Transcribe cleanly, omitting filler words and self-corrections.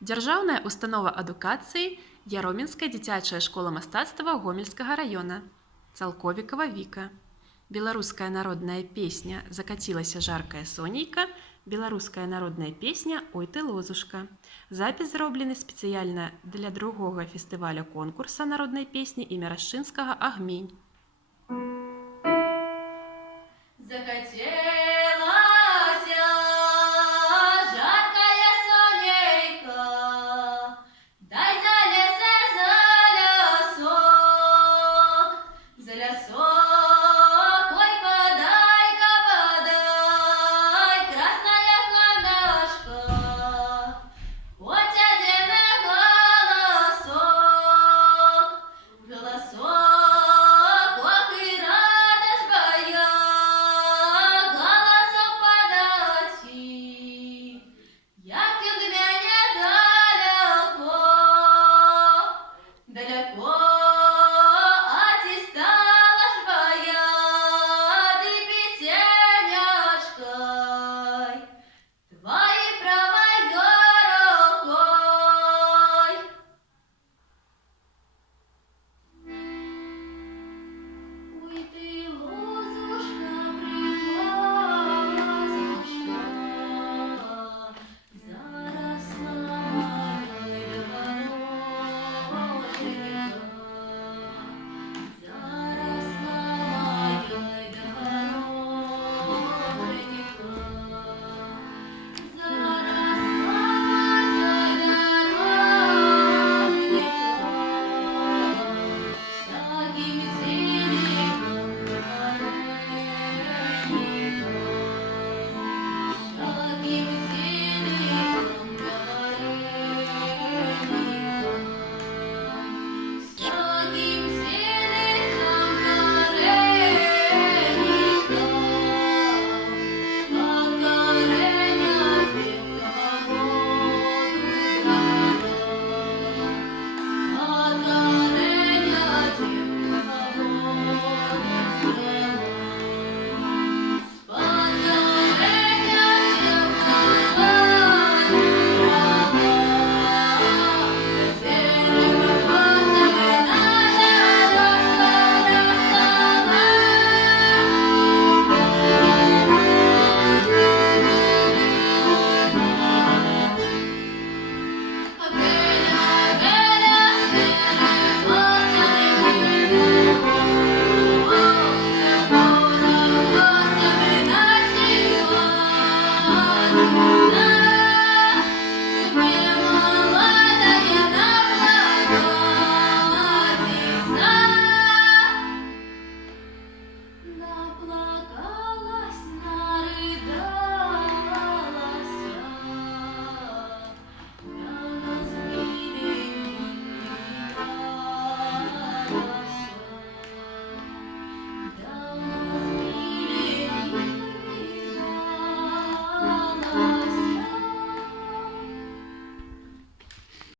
Дзяржаўная установа адукацыі Яроменская дзіцячая школа мастацтва Гомельскага района. Цалковікава Віка. Беларуская народная песня «Закацілася жаркая сонейка», беларуская народная песня «Ой ты лозушка». Запіс зроблены спецыяльна для другога фестываля конкурса народнай песні імя Рашчынскага «Агмень». Закачай